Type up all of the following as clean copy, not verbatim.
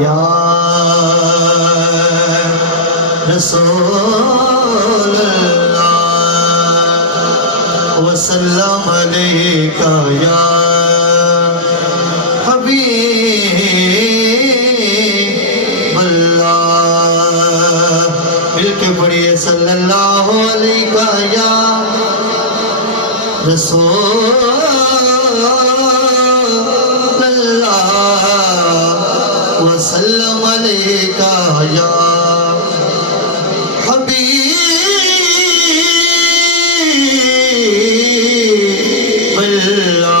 یا رسول اللہ وسلم علیکہ یا حبیب اللہ مل کے پڑھئے صلی اللہ علیکہ یا رسول اللہ وسلم علیکہ یا حبیب اللہ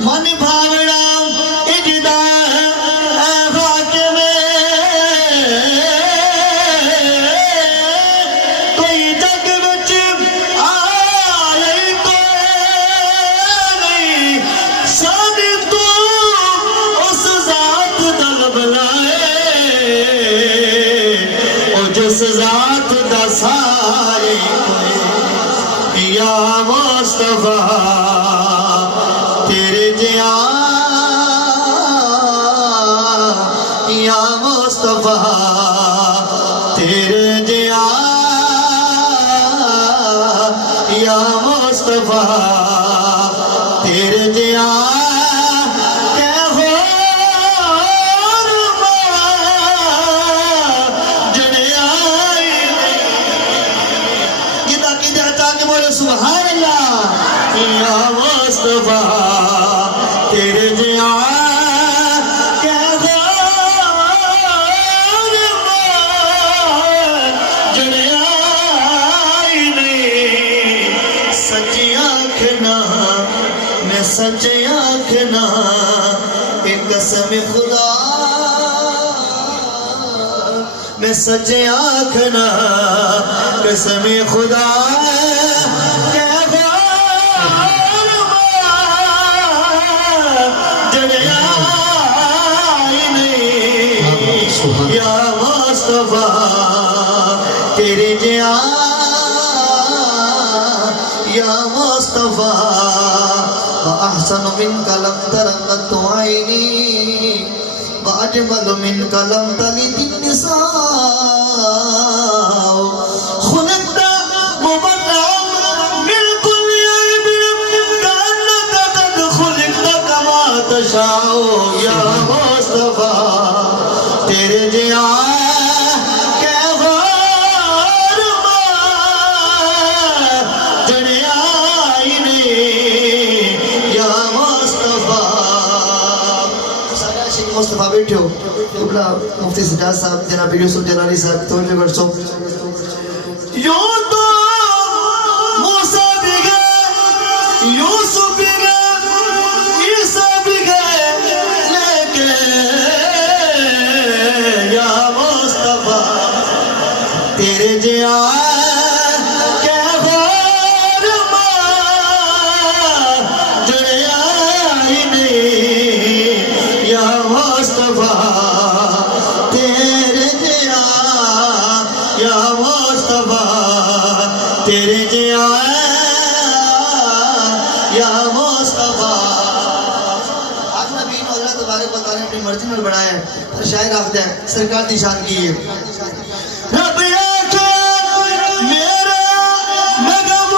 من بھاوڑا اجدا میں کوئی جگ وچ آئی کوئی سانی تو اس ذات دل بلائے او جس ذات دا سائے یا مصطفیٰ تیرے جیا یا مصطفیٰ تیرے جیا یا مصطفیٰ تیرے جیا سبحان اللہ یا مصطفیٰ تیرے جیا سچی آنکھنا میں سچی آنکھنا ایک قسم خدا میں سچی آنکھنا قسم خدا یا مصطفیٰ تیرے جیا یا مصطفیٰ وَأَحْسَنُ مِنْكَ لَمْ تَرَ قَطُّ عَيْنِي وَأَجْمَلُ مِنْكَ لَمْ تَلِدِ النِّسَاءُ خُلِقْتَ مُبَرَّأً مِنْ كُلِّ عَيْبٍ كَأَنَّكَ قَدْ خُلِقْتَ كَمَا تَشَاءُ یا مصطفیٰ تیرے جیا مصطفیٰ بیٹھے ہو قبلہ مفتی سجاد صاحب جناب یوسف جلالی صاحب توجہ برسو یوں تو موسیٰ بھی گئے یوسف بھی گئے عیسیٰ بھی گئے لیکن یا مصطفیٰ تیرے جیا تیرے جیا یا مصطفیٰ آج نبی حضرت تبارک و تعالیٰ نے اپنی مرضی میں بڑھایا ہے شاعر آخر ہے سرکار نشان کی ہے رب آکھے میرا محبوب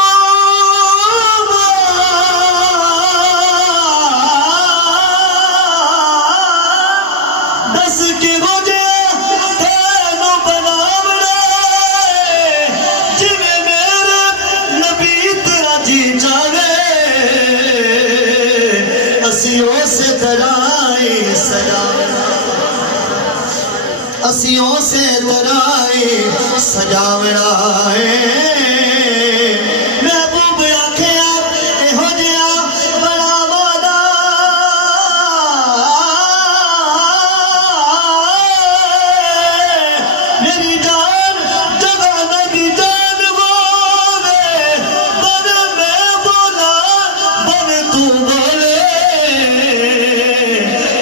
اسیوں سے ترائی سجاوڑا ہے محبوب آکھیا ہو جیا بڑا وعدہ میری جان جگانا کی جان بولے بن میں بولا بن تو بولے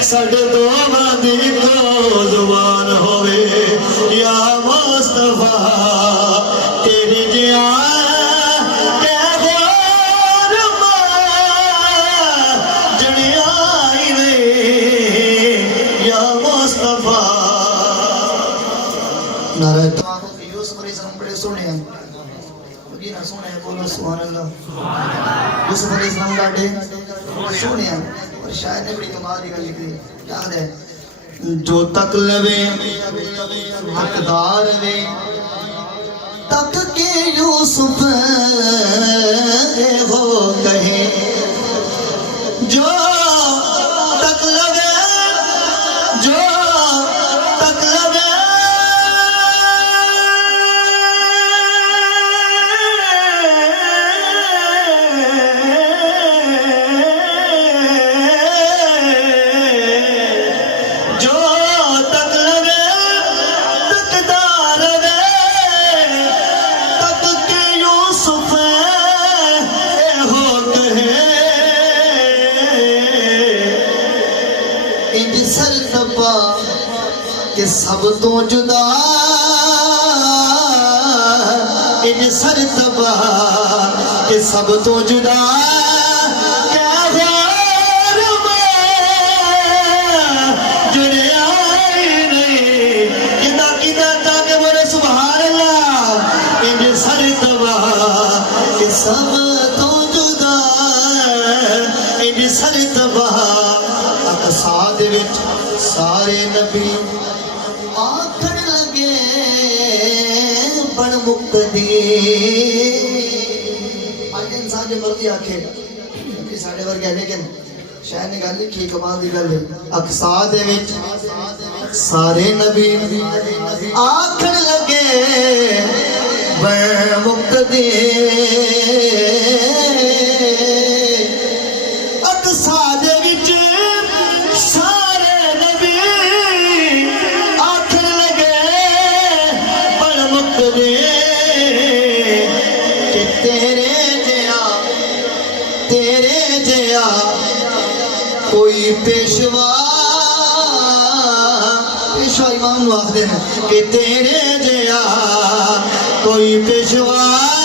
ساڈے دو بندی کو زبان ہوئے یا مصطفیٰ تیرے جیاں کہ غور جڑی آئی وے یا مصطفیٰ نعرہ تواقع کہ یوسف علیہ السلام بڑے سونے ہیں مدینہ سونے ہیں بولو سبحان اللہ یوسف علیہ السلام ڈاڑے سونے ہیں اور شاید نے بڑی کمال دی گل لکھی یاد ہے جو تک لوے حقدار وے تک کے یوسف ہو کہے جو تک لوے جو تک لوے کہ سب تو جدا ان سر تبا کہ سب تو جدا کیا غور میں جڑے آئی نہیں کدا تاکہ بولے سبحان اللہ ان سر تبا کہ سب تو جدا ان سر تبا اقصاد وچ سارے نبی آکھن لگے بڑ مقتدی آج انسان جو مرضی آکھے کہ ساڑھے ورگے لیکن شاید نے گل لکھی کمال دی گل ہے اقصاد وچ سارے نبی آکھن لگے بڑ مقتدی اقصاد وچ تیرے جیا کوئی پیشوا امام آخر ہیں کہ تیرے جیا کوئی پیشوا